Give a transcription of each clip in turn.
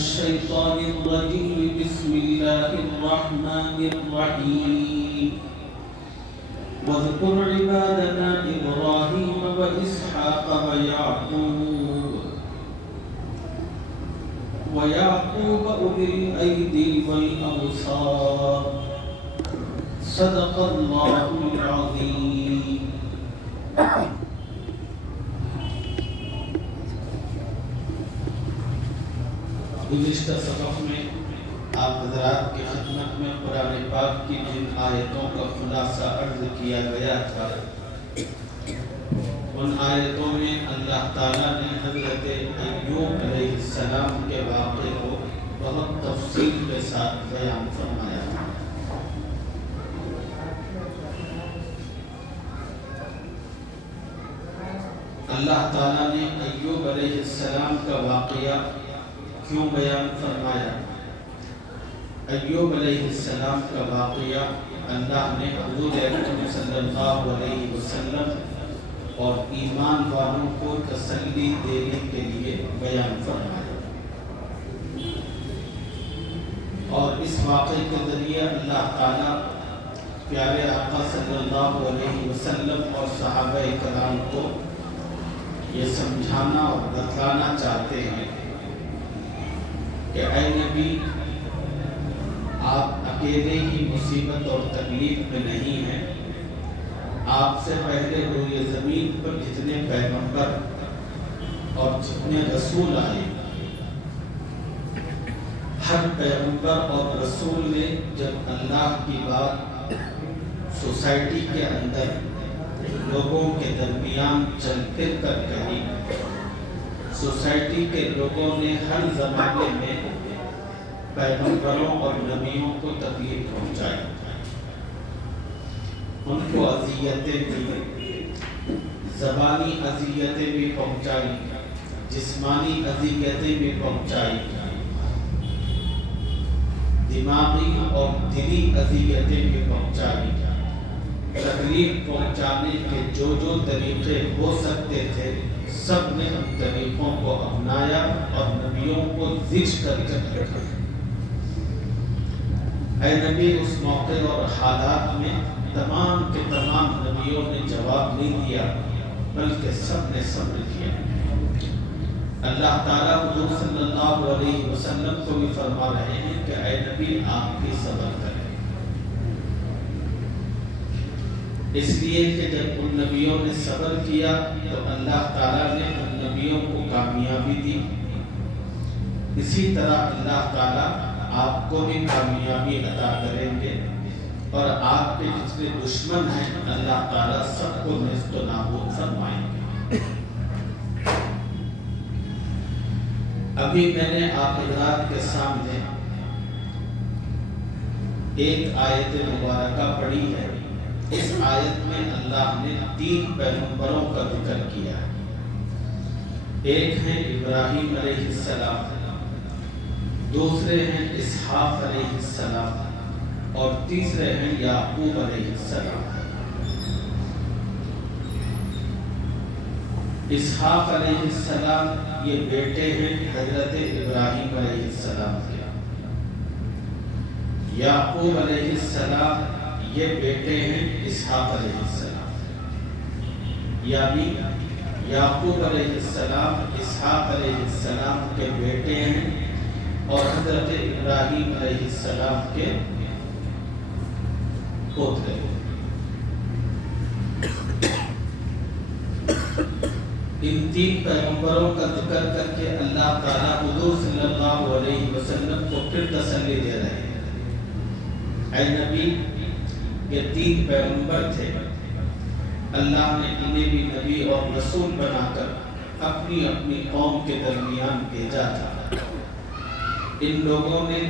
الشيطان الرجيم. بسم الله الرحمن الرحيم. واذكر عبادنا إبراهيم وإسحاق ويعقوب أولي الأيدي والأبصار. صدق الله العظيم. گزشتہ سبق میں آپ حضرات کی خدمت میں قرآن پاک کی جن آیتوں کا خلاصہ عرض کیا گیا تھا، ان آیتوں میں اللہ تعالیٰ نے حضرت ایوب علیہ السلام کے واقعے کو بہت تفصیل کے ساتھ بیان فرمایا. اللہ تعالیٰ نے ایوب علیہ السلام کا واقعہ کیوں بیان فرمایا؟ ایوب علیہ السلام کا واقعہ اللہ نے حضور اکرم صلی اللہ علیہ وسلم اور ایمان والوں کو تسلی دینے کے لیے بیان فرمایا، اور اس واقعے کے ذریعے اللہ تعالیٰ پیارے آقا صلی اللہ علیہ وسلم اور صحابہ کرام کو یہ سمجھانا اور بتلانا چاہتے ہیں کہ اے نبی، آپ اکیلے ہی مصیبت اور تکلیف میں نہیں ہیں. آپ سے پہلے روئے زمین پر جتنے پیغمبر اور جتنے رسول آئے، ہر پیغمبر اور رسول نے جب اللہ کی بات سوسائٹی کے اندر لوگوں کے درمیان چل پھر کر کہی، سوسائٹی کے لوگوں نے ہر زمانے میں پیغمبروں اور نبیوں کو تکلیف پہنچائی، ان کو اذیتیں دی، زبانی اذیتیں بھی پہنچائی، جسمانی اذیتیں بھی پہنچائی، دماغی اور دلی اذیتیں بھی پہنچائی. تکلیف پہنچانے کے جو طریقے ہو سکتے تھے سب نے ان طریقوں کو اپنایا اور نبیوں کو زج کر رکھا. اے نبی، اس موقع اور حالات میں تمام کے تمام نبیوں نے جواب نہیں دیا، بلکہ سب نے صبر کیا. اللہ تعالیٰ حضور صلی اللہ علیہ وسلم کو بھی فرما رہے ہیں کہ اے نبی، آپ بھی صبر کریں، اس لیے کہ جب ان نبیوں نے صبر کیا تو اللہ تعالیٰ نے ان نبیوں کو کامیابی دی. اسی طرح اللہ تعالیٰ آپ کو بھی کامیابی عطا کریں گے، اور آپ کے جتنے دشمن ہیں اللہ تعالیٰ سب کو نیست و نابود فرمائیں گے. ابھی میں نے آپ حضرات کے سامنے ایک آیت مبارکہ پڑھی ہے. اس آیت میں اللہ نے 3 پیغمبروں کا ذکر کیا ہے. ایک ہیں ابراہیم علیہ السلام، دوسرے ہیں اسحاق علیہ السلام، اور تیسرے ہیں یعقوب علیہ السلام. اسحاق علیہ السلام یہ بیٹے ہیں حضرت ابراہیم علیہ السلام کے. یعقوب علیہ السلام یہ بیٹے ہیں اسحاق علیہ السلام. یعنی یعقوب علیہ السلام اسحاق علیہ السلام کے بیٹے ہیں اور حضرت ابراہیم علیہ السلام کے پوتے. ان 3 پیغمبروں کا ذکر کر کے اللہ تعالیٰ حضور صلی اللہ علیہ وسلم کو پھر تسلی دے رہے ہیں. اے نبی، یہ 3 پیغمبر تھے، اللہ نے انہیں بھی نبی اور رسول بنا کر اپنی اپنی قوم کے درمیان بھیجا تھا. ان لوگوں نے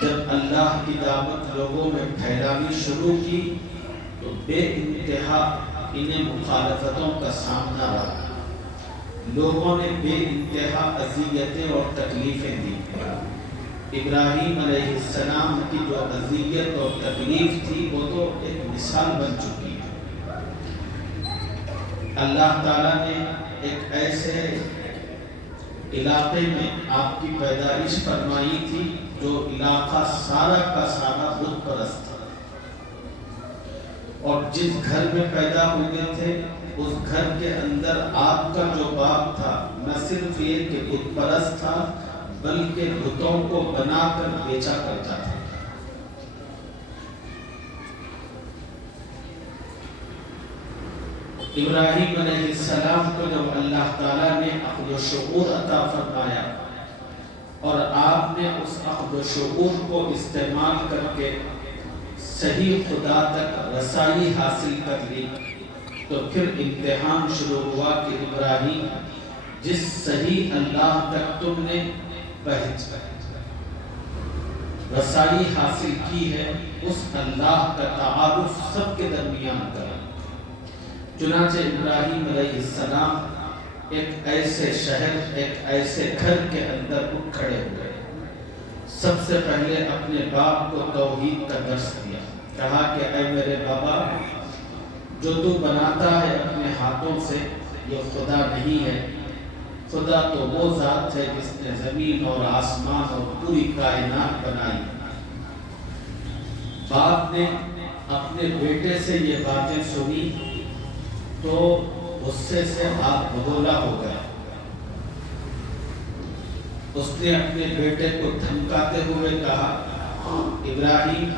جب اللہ کی دعوت لوگوں میں پھیلانی شروع کی تو بے انتہا انہیں مخالفتوں کا سامنا رہا. لوگوں نے بے انتہا اذیتیں اور تکلیفیں دی. ابراہیم علیہ السلام کی جو اذیت اور تکلیف تھی وہ تو ایک مثال بن چکی ہے. اللہ تعالیٰ نے ایک ایسے علاقے میں آپ کی پیدائش فرمائی تھی، جو علاقہ سارا کا سارا بت پرست تھا، اور جس گھر میں پیدا ہوئے تھے اس گھر کے اندر آپ کا جو باپ تھا نہ صرف یہ کہ بت پرست تھا بلکہ بتوں کو بنا کر بیچا کرتا تھا۔ ابراہیم علیہ السلام کو جب اللہ تعالیٰ نے عقل و شعور عطا فرمایا اور آپ نے اس عقل و شعور کو استعمال کر کے صحیح خدا تک رسائی حاصل کر لی، تو پھر امتحان شروع ہوا کہ ابراہیم، جس صحیح اللہ تک تم نے رسائی حاصل کی ہے اس اللہ کا تعارف سب کے درمیان کرو۔ چنانچہ ابراہیم علیہ السلام ایک ایسے شہر، ایک ایسے گھر کے اندر اٹھ کھڑے ہوئے، سب سے پہلے اپنے باپ کو توحید کا درس دیا، کہا کہ اے میرے بابا، جو تو بناتا ہے اپنے ہاتھوں سے یہ خدا نہیں ہے، خدا تو وہ ذات ہے جس نے زمین اور آسمان اور پوری کائنات بنائی۔ باپ نے اپنے بیٹے سے یہ باتیں سنی تو غصے سے آپ بگولا ہو گیا۔ اس نے اپنے بیٹے کو دھمکاتے ہوئے کہا، ابراہیم،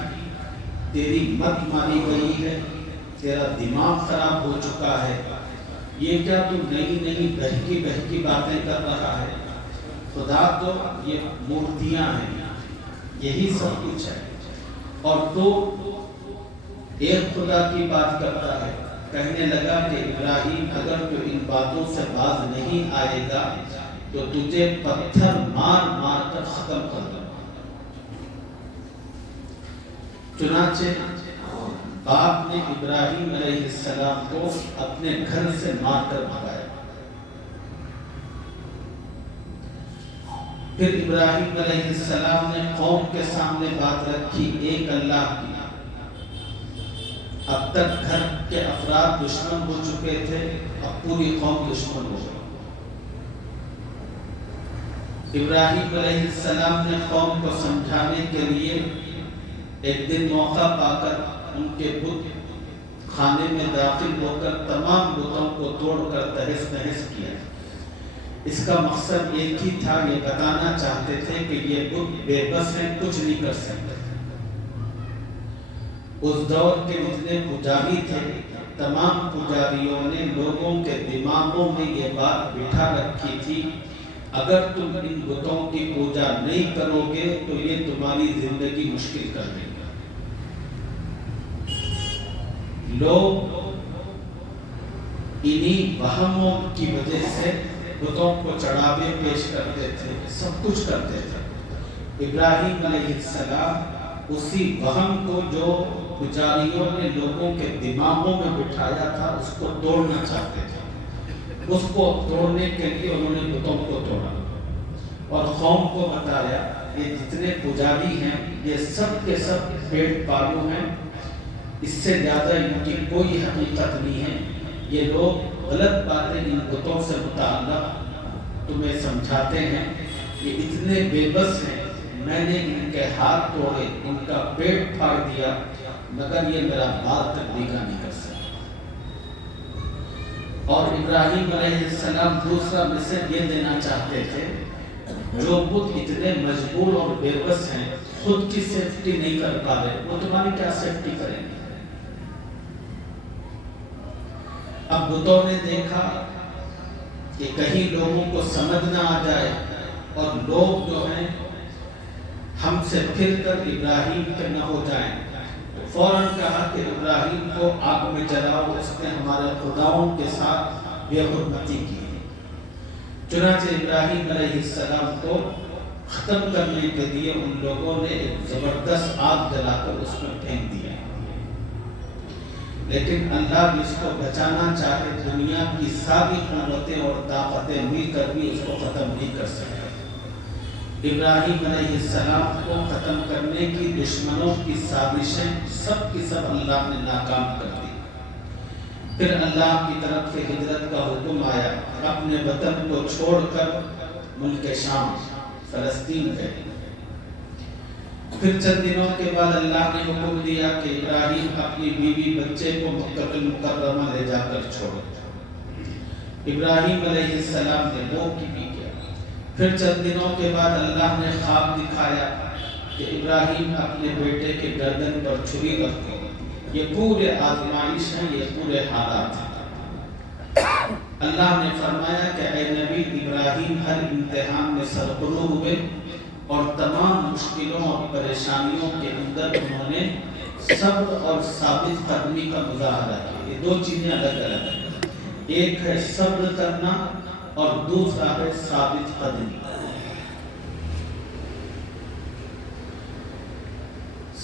تیری مت مانی گئی ہے، تیرا دماغ خراب ہو چکا ہے، یہ کیا تو نئی نئی بہکی بہکی باتیں کر رہا ہے؟ خدا تو یہ مورتیاں ہیں، یہی سب کچھ ہے، اور تو ایک خدا کی بات کرتا ہے۔ کہنے لگا کہ ابراہیم، اگر تو ان باتوں سے باز نہیں آئے گا تو تجھے پتھر مار مار کر ختم کر دوں۔ چنانچہ باپ نے ابراہیم علیہ السلام کو اپنے گھر سے مار کر بھگایا۔ پھر ابراہیم علیہ السلام نے قوم کے سامنے بات رکھی ایک اللہ کی۔ اب تک گھر کے افراد دشمن ہو چکے تھے، اب پوری قوم دشمن ہو گئی۔ ابراہیم علیہ السلام نے قوم کو سمجھانے کے لیے ایک دن موقع پا کر ان کے بت خانے میں داخل ہو کر تمام بتوں کو توڑ کر تہس نہس کیا۔ اس کا مقصد ایک ہی تھا، یہ بتانا چاہتے تھے کہ یہ بت بے بس ہیں، کچھ نہیں کر سکتے۔ اس دور کے جتنے پجاری تھے، تمام پجاریوں نے لوگوں کے دماغوں میں یہ بات بٹھا رکھی تھی، اگر تم ان بتوں کی پوجا نہیں کرو گے تو یہ تمہاری زندگی مشکل کر دیں گے۔ لوگ انہی وہموں کی وجہ سے بتوں کو چڑھاوے پیش کرتے تھے، سب کچھ کرتے تھے۔ ابراہیم علیہ السلام اسی وہم کو جو پجاریوں نے لوگوں کے دماغوں میں بٹھایا تھا اس کو توڑنا چاہتے تھے۔ اس کو توڑنے کے لیے انہوں نے بتوں کو توڑا اور قوم کو بتایا یہ جتنے پجاری ہیں یہ سب کے سب پیٹ پالو ہیں، اس سے زیادہ ان کی کوئی حقیقت نہیں ہے۔ یہ لوگ غلط باتیں ان بتوں سے متعلق تمہیں سمجھاتے ہیں، یہ اتنے بے بس ہیں، میں نے ان کے ہاتھ توڑے، ان کا پیٹ پھاڑ دیا، مگر یہ میرا بال تک دیکھا نہیں کر سکتا۔ اور ابراہیم علیہ السلام دوسرا مثال یہ دینا چاہتے تھے، جو بت اتنے مجبور اور بے بس ہیں، خود کی سیفٹی نہیں کر پا رہے، وہ تمہاری کیا سیفٹی کریں گے؟ اب بتوں نے دیکھا کہ کہیں لوگوں کو سمجھ نہ آ جائے اور لوگ جو ہیں ہم سے پھر کر ابراہیم کے نہ ہو جائیں، فوراً کہا کہ ابراہیم کو آگ میں جلاؤ، اس نے ہمارے خداؤں کے ساتھ بے حرمتی کی۔ چنانچہ ابراہیم علیہ السلام کو ختم کرنے کے لیے ان لوگوں نے ایک زبردست آگ جلا کر اس میں پھینک دیا، لیکن اللہ بھی اس کو بچانا چاہے، دنیا کی ساری قوتیں اور طاقتیں مل کر بھی اس کو ختم نہیں کر سکے۔ ابراہیم علیہ السلام کو ختم کرنے کی دشمنوں کی سازشیں سب کی سب اللہ نے ناکام کر دی۔ پھر اللہ کی طرف سے ہجرت کا حکم آیا، اپنے وطن کو چھوڑ کر ملک شام فلسطین گئے۔ پھر چند دنوں کے بعد اللہ نے حکم دیا کہ ابراہیم اپنی بیوی بچے کو مکہ المکرمہ لے جا کر چھوڑو۔ ابراہیم علیہ السلام نے وہ کی بھی کیا۔ پھر چند دنوں کے بعد اللہ نے خواب دکھایا کہ ابراہیم اپنے بیٹے کے گردن پر چھری رکھو۔ یہ پورے آزمائش ہیں، یہ پورے حالات ہیں۔ اللہ نے فرمایا کہ اے نبی ابراہیم ہر امتحان میں سرخرو ہوئے اور تمام مشکلوں اور پریشانیوں کے اندر انہوں نے صبر اور ثابت قدمی کا مظاہرہ کیا۔ یہ دو چیزیں الگ الگ ہیں، ایک ہے صبر کرنا اور دوسرا ہے ثابت قدمی۔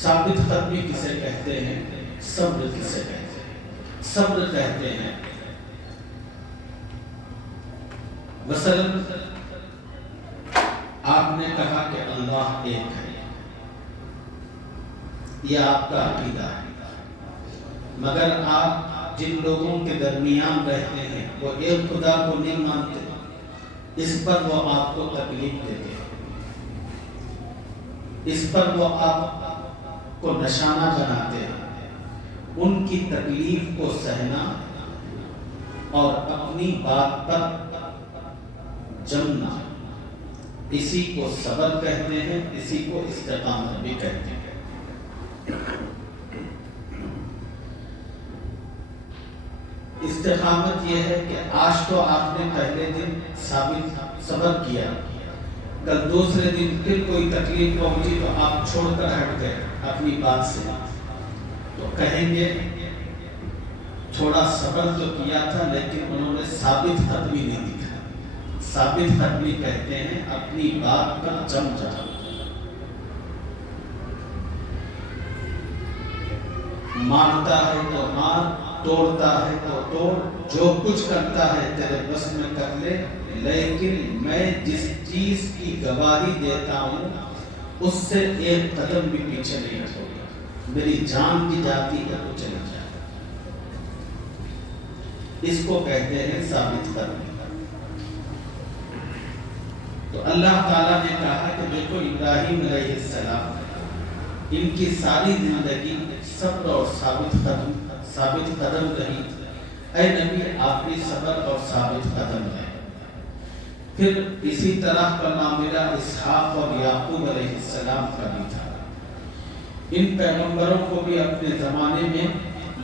ثابت قدمی کسے کہتے ہیں؟ صبر کسے کہتے ہیں؟ صبر کہتے ہیں مثلا آپ نے کہا کہ اللہ ایک ہے، یہ آپ کا عقیدہ ہے، مگر آپ جن لوگوں کے درمیان رہتے ہیں وہ ایک خدا کو نہیں مانتے، اس پر وہ آپ کو تکلیف دیتے ہیں، اس پر وہ آپ کو نشانہ بناتے ہیں۔ ان کی تکلیف کو سہنا اور اپنی بات پر جمنا، اسی کو صبر کہتے ہیں، اسی کو استقامت بھی کہتے ہیں۔ استقامت یہ ہے کہ آج تو آپ نے پہلے دن ثابت صبر کیا، کل دوسرے دن پھر کوئی تکلیف پہنچی تو آپ چھوڑ کر ہٹ گئے اپنی بات سے، تو کہیں گے تھوڑا صبر تو کیا تھا لیکن انہوں نے ثابت قدمی نہیں دکھا۔ ثابت قدمی کہتے ہیں اپنی بات پر جم جانا، مارتا ہے تو مار، توڑتا ہے تو توڑ، جو کچھ کرتا ہے تیرے بس میں کر لے، لیکن میں جس چیز کی گواہی دیتا ہوں اس سے ایک قدم بھی پیچھے نہیں ہٹوں، میری جان بھی جاتی ہے تو چلی جائے۔ اس کو کہتے ہیں ثابت قدمی۔ تو اللہ تعالیٰ نے کہا کہ دیکھو ابراہیم علیہ السلام ان کی ساری زندگی صبر اور ثابت قدم رہی، اے نبی آپ بھی صبر اور ثابت قدم رہے۔ پھر اسی طرح کا معاملہ اسحاق اور یعقوب علیہ السلام کا بھی تھا۔ ان پیغمبروں کو بھی اپنے زمانے میں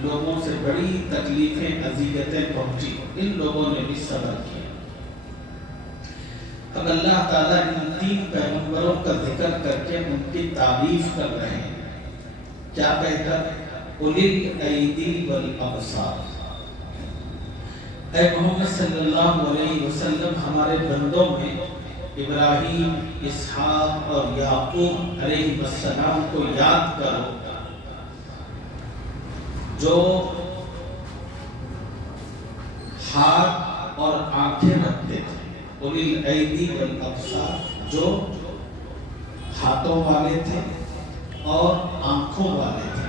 لوگوں سے بڑی تکلیفیں اذیتیں پہنچی، ان لوگوں نے بھی صبر کیا۔ اب اللہ تعالیٰ ان تین پیغمبروں کا ذکر کر کے ان کی تعریف کر رہے ہیں، کیا کہہ کر؟ اولی الایدی والابصار۔ اے محمد صلی اللہ علیہ وسلم ہمارے بندوں میں ابراہیم، اسحاق اور یعقوب علیہ السلام کو یاد کرو جو ہاتھ اور آنکھیں رکھتے تھے۔ اولی الایدی والابصار جو ہاتھوں والے تھے اور آنکھوں والے تھے۔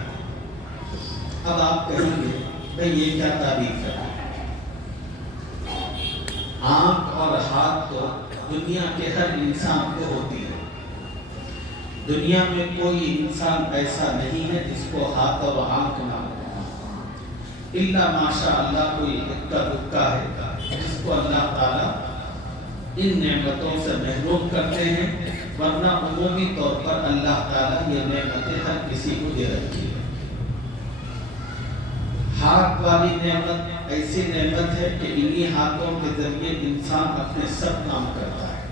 اب آپ کہیں گے بھئی یہ کیا تعریف ہے؟ آنکھ اور ہاتھ تو دنیا کے ہر انسان کو ہوتی ہے، دنیا میں کوئی انسان ایسا نہیں ہے جس کو ہاتھ اور آنکھ نہ ہو، الا ماشاء اللہ کوئی اکا دکا ہے جس کو اللہ تعالیٰ ان نعمتوں سے محروم کرتے ہیں، ورنہ عمومی طور پر اللہ تعالیٰ یہ نعمتیں ہر کسی کو دے رکھی ہے۔ ہاتھ والی نعمت ایسی نعمت ہے کہ انہی ہاتھوں کے ذریعے انسان اپنے سب کام کرتا ہے۔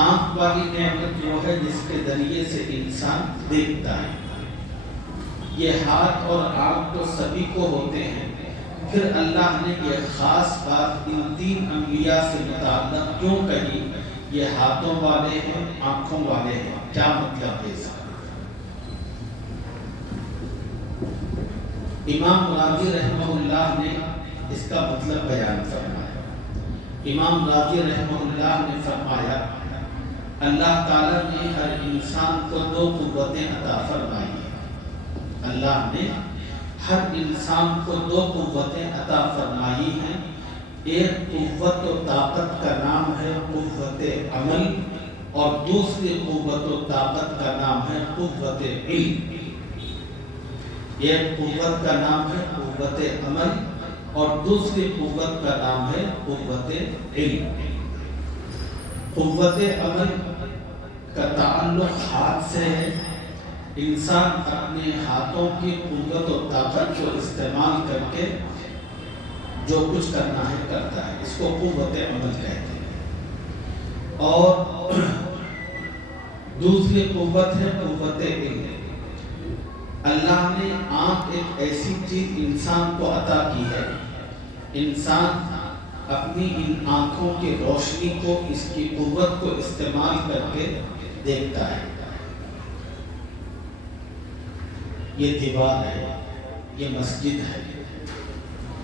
آنکھ والی نعمت وہ ہے جس کے ذریعے سے انسان دیکھتا ہے۔ یہ ہاتھ اور آنکھ تو سبھی کو ہوتے ہیں، پھر اللہ نے یہ خاص بات ان تین انبیاء سے متعلق کیوں کہی؟ یہ ہاتھوں والے ہیں، آنکھوں والے ہیں، کیا مطلب ہے اس کا؟ امام راضی رحمہ اللہ نے اس کا مطلب بیان فرمایا۔ امام راضی رحمہ اللہ نے فرمایا اللہ تعالیٰ نے ہر انسان کو دو قوتیں عطا فرمائی ہیں۔ اللہ نے ہر انسان کو دو قوتیں عطا فرمائی ہیں، ایک قوت و طاقت کا نام ہے قوت عمل، اور دوسری قوت و طاقت کا نام ہے قوت علم۔ ایک قوت کا نام ہے قوت عمل، اور دوسری قوت کا نام ہے قوت علم۔ قوت عمل کا تعلق ہاتھ سے ہے۔ انسان اپنے ہاتھوں کی قوت و طاقت کو استعمال کر کے جو کچھ کرنا ہے کرتا ہے، اس کو قوت عمل کہتے ہیں۔ اور دوسری قوت ہے قوت علم۔ اللہ نے آنکھ ایک ایسی چیز انسان کو عطا کی ہے، انسان اپنی ان آنکھوں کی روشنی کو، اس کی قوت کو استعمال کر کے دیکھتا ہے۔ یہ دیوار ہے، یہ مسجد ہے،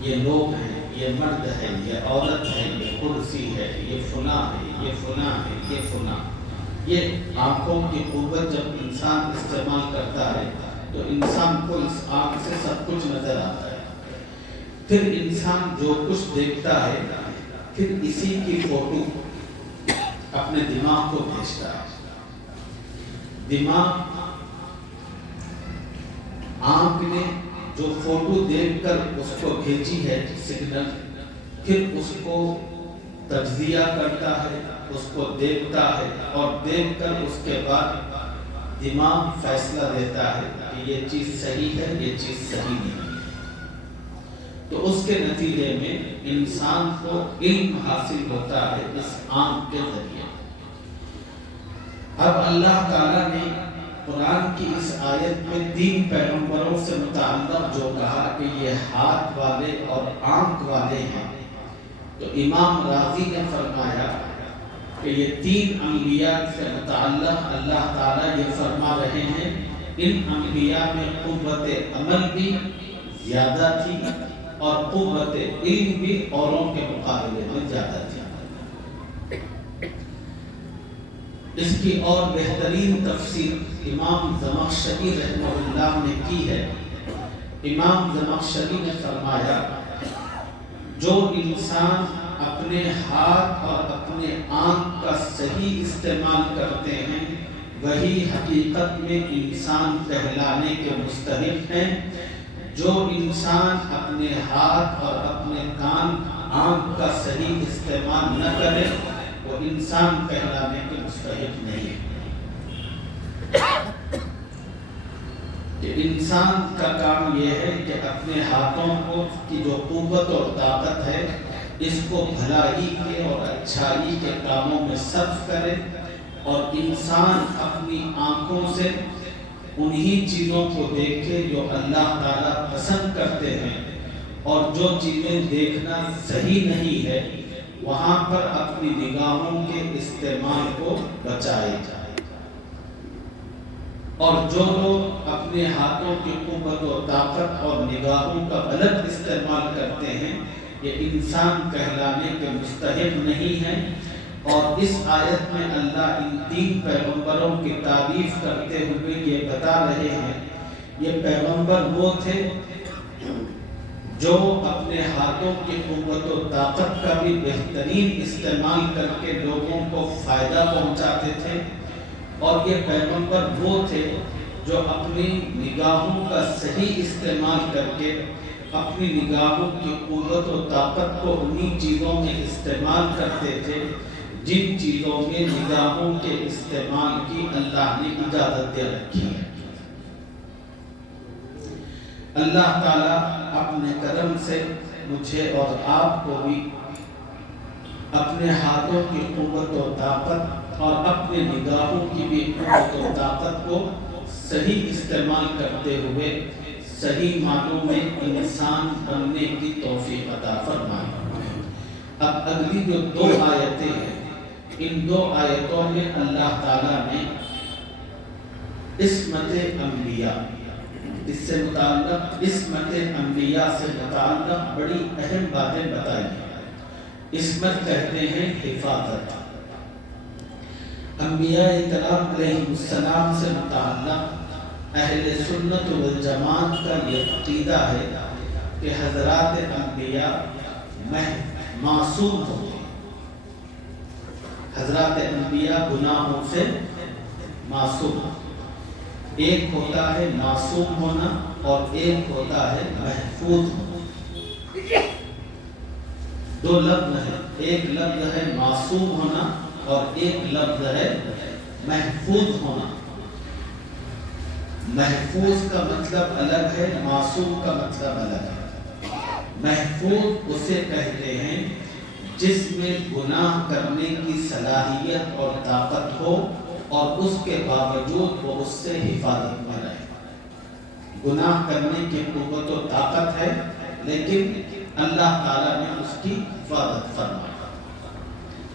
یہ لوگ ہیں، یہ مرد ہے، یہ عورت ہے، یہ کرسی ہے، یہ فلاں ہے، یہ فلاں ہے، یہ فلاں۔ یہ آنکھوں کی قوت جب انسان استعمال کرتا ہے تو انسان کو اس آنکھ سے سب کچھ نظر آتا ہے۔ پھر انسان جو کچھ دیکھتا ہے پھر اسی کی فوٹو اپنے دماغ کو بھیجتا ہے۔ دماغ آنکھ نے جو فوٹو دیکھ کر اس کو بھیجی ہے سگنل، پھر اس کو تجزیہ کرتا ہے، اس کو دیکھتا ہے، اور دیکھ کر اس کے بعد دماغ فیصلہ دیتا ہے کہ یہ چیز صحیح ہے، یہ چیز صحیح نہیں ہے۔ تو اس کے نتیجے میں انسان کو علم حاصل ہوتا ہے اس آنکھ کے ذریعے۔ اب اللہ تعالیٰ نے قرآن کی اس آیت میں 3 پیغمبروں سے متعلق جو کہا کہ یہ ہاتھ والے اور آنکھ والے ہیں، تو امام راضی نے فرمایا کہ یہ 3 انبیاء سے متعلق اللہ تعالیٰ یہ فرما رہے ہیں ان انبیاء میں قوت عمل بھی زیادہ تھی اور قوت علم بھی اوروں کے مقابلے میں زیادہ تھی۔ اس کی اور بہترین تفسیر امام زمخشری رحمہ اللہ نے کی ہے۔ امام زمخشری نے فرمایا جو انسان اپنے ہاتھ اور اپنے آنکھ کا صحیح استعمال کرتے ہیں وہی حقیقت میں انسان کہلانے کے مستحق ہیں۔ جو انسان اپنے ہاتھ اور اپنے کان آنکھ کا صحیح استعمال نہ کرے وہ انسان کہلانے کے مستحق نہیں ہے۔ کہ انسان کا کام یہ ہے کہ اپنے ہاتھوں کو کی جو قوت اور طاقت ہے اس کو بھلائی کے اور اچھائی کے کاموں میں صرف کرے، اور انسان اپنی آنکھوں سے انہی چیزوں کو دیکھے جو اللہ تعالیٰ پسند کرتے ہیں، اور جو چیزیں دیکھنا صحیح نہیں ہے وہاں پر اپنی نگاہوں کے استعمال کو بچائے جائے۔ اور جو لوگ اپنے ہاتھوں کی قوت و طاقت اور نگاہوں کا غلط استعمال کرتے ہیں یہ انسان کہلانے کے مستحق نہیں ہیں۔ اور اس آیت میں اللہ ان 3 پیغمبروں کی تعریف کرتے ہوئے یہ بتا رہے ہیں یہ پیغمبر وہ تھے جو اپنے ہاتھوں کی قوت و طاقت کا بھی بہترین استعمال کر کے لوگوں کو فائدہ پہنچاتے تھے، اور یہ پیغمبر وہ تھے جو اپنی نگاہوں کا صحیح استعمال کر کے اپنی نگاہوں کی قوت و طاقت کو انہی چیزوں میں استعمال کرتے تھے جن چیزوں میں نگاہوں کے استعمال کی اللہ نے اجازت دے رکھی ہے۔ اللہ تعالیٰ اپنے کرم سے مجھے اور آپ کو بھی اپنے ہاتھوں کی قوت و طاقت اور اپنے نگاہوں کی بھی قوت و طاقت کو صحیح استعمال کرتے ہوئے صحیح معنوں میں انسان بننے کی توفیق عطا فرمائے۔ اب اگلی جو 2 آیتیں ہیں ان 2 آیتوں میں اللہ تعالیٰ نے عصمت انبیاء اس سے متعلق عصمت انبیاء سے متعلق بڑی اہم باتیں بتائی ہیں۔ عصمت کہتے ہیں حفاظت۔ انبیاء کرام علیہ السلام سے متعلق اہل سنت والجماعت کا یہ عقیدہ ہے کہ حضرات انبیاء معصوم ہوتے ہیں۔ حضرات انبیاء گناہوں سے معصوم، ایک ہوتا ہے معصوم ہونا اور ایک ہوتا ہے محفوظ ہونا۔ دو لفظ ہیں، ایک لفظ ہے معصوم ہونا اور ایک لفظ ہے محفوظ ہونا۔ محفوظ کا مطلب الگ ہے، معصوم کا مطلب الگ ہے۔ محفوظ اسے کہتے ہیں جس میں گناہ کرنے کی صلاحیت اور طاقت ہو اور اس کے باوجود وہ اس سے حفاظت میں رہے۔ گناہ کرنے کی قوت و طاقت ہے لیکن اللہ تعالیٰ نے اس کی حفاظت فرمائی۔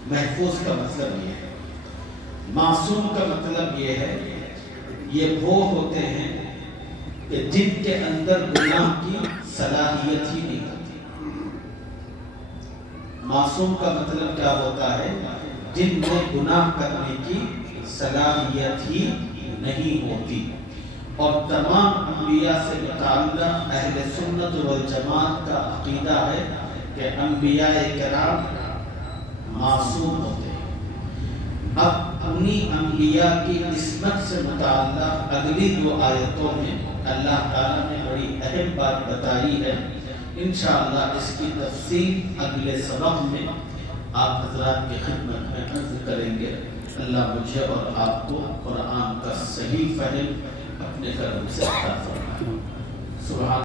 محفوظ کا مطلب یہ ہے۔ معصوم کا مطلب یہ ہے، یہ وہ ہوتے ہیں کہ جن کے اندر گناہ کی صلاحیت ہی نہیں ہوتی۔ معصوم کا مطلب کیا ہوتا ہے؟ جن میں گناہ کرنے کی صلاحیت ہی نہیں ہوتی۔ اور تمام انبیاء سے متعلق اہل سنت والجماعت کا عقیدہ ہے کہ انبیاء کرام معصوم ہوتے ہیں۔ اب انہی انبیاء کی عصمت سے متعلق اگلی دو آیتوں میں اللہ تعالیٰ نے بڑی اہم بات بتائی ہے۔ انشاءاللہ اس کی تفصیل اگلے سبق میں آپ حضرات کی خدمت میں عرض کریں گے۔ اللہ مجھے اور آپ کو قرآن کا صحیح فہم اپنے کرم سے عطا فرمائے۔ سبحان